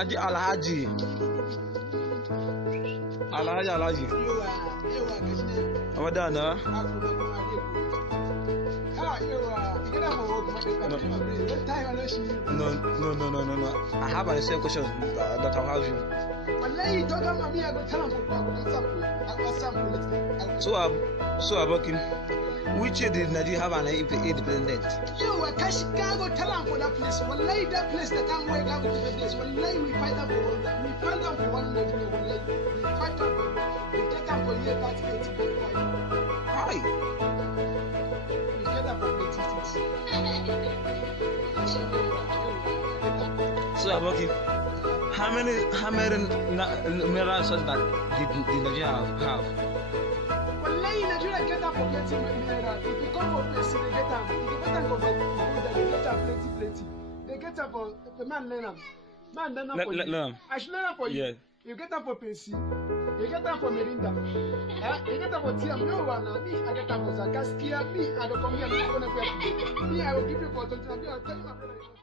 Alhaji. Amadana. No. I have an same question that I'll have you. So Aboki, which year did Nigeria have an independent? You are Chicago talent for that place. Wallahi, that place that I'm way down to the place. Wallahi, we fight up for one. We fight up for one Nigeria. Wallahi, we fight up for one. We take up for year that 80. Hi. We get up for 86. So Aboki, how many minerals that did Nigeria have? Wallahi, Nigeria get up for plenty mineral. If you come for place, they get up. If you get up for they get up plenty. They get up for the man learn them. Man learn for you. I should learn for you. Yeah. You get up for Pensi. You get up for Merinda. You get up for Tiam. No one. Me, I get up for Zakaskia. Me, I don't come here. Me, I will give you for 20. I'll tell you my brother.